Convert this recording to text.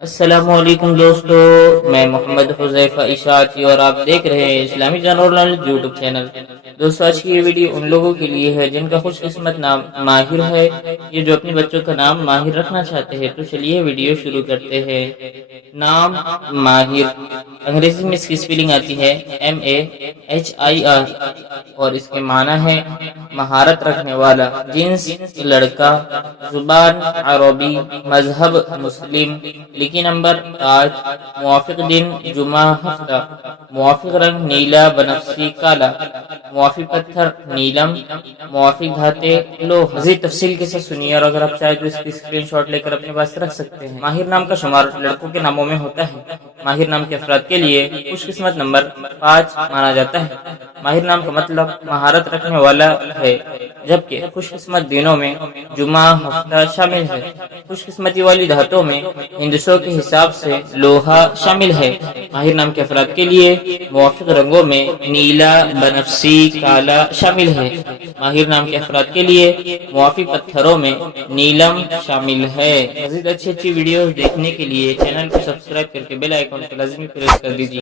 السلام علیکم دوستو، میں محمد حذیفہ اشاعتی اور آپ دیکھ رہے ہیں اسلامی جنرل یوٹیوب چینل۔ دوستو آج کی یہ ویڈیو ان لوگوں کے لیے ہے جن کا خوش قسمت نام ماہر ہے، یہ جو اپنے بچوں کا نام ماہر رکھنا چاہتے ہیں۔ تو چلیے ویڈیو شروع کرتے ہیں۔ نام ماہر، انگریزی میں اس کی سپیلنگ آتی ہے MAHIR اور اس کے معنی ہے مہارت رکھنے والا۔ جنس لڑکا، زبان عربی، مذہب مسلم، لکی نمبر 5، موافق دن جمعہ ہفتہ، موافق رنگ نیلا بنفسی کالا، موافق پتھر نیلم، موافق دھاتے لوہا۔ مزید تفصیل کے ساتھ سنیے اور اگر آپ چاہیں تو اس کی اسکرین شاٹ لے کر اپنے پاس رکھ سکتے ہیں۔ ماہر نام کا شمار لڑکوں کے ناموں میں ہوتا ہے۔ ماہر نام کے افراد کے لیے خوش قسمت نمبر 5 مانا جاتا ہے۔ ماہر نام کا مطلب مہارت رکھنے والا ہے، جبکہ خوش قسمت دنوں میں جمعہ ہفتہ شامل ہے۔ خوش قسمتی والی دھاتوں میں ہندسوں کے حساب سے لوہا شامل ہے۔ ماہر نام کے افراد کے لیے موافق رنگوں میں نیلا بنفسی کالا شامل ہے۔ ماہر نام کے افراد کے لیے موافق پتھروں میں نیلم شامل ہے۔ مزید اچھی ویڈیوز دیکھنے کے لیے چینل کو سبسکرائب کر کے بیل آئیکن کو لازمی پریس کر دیجیے۔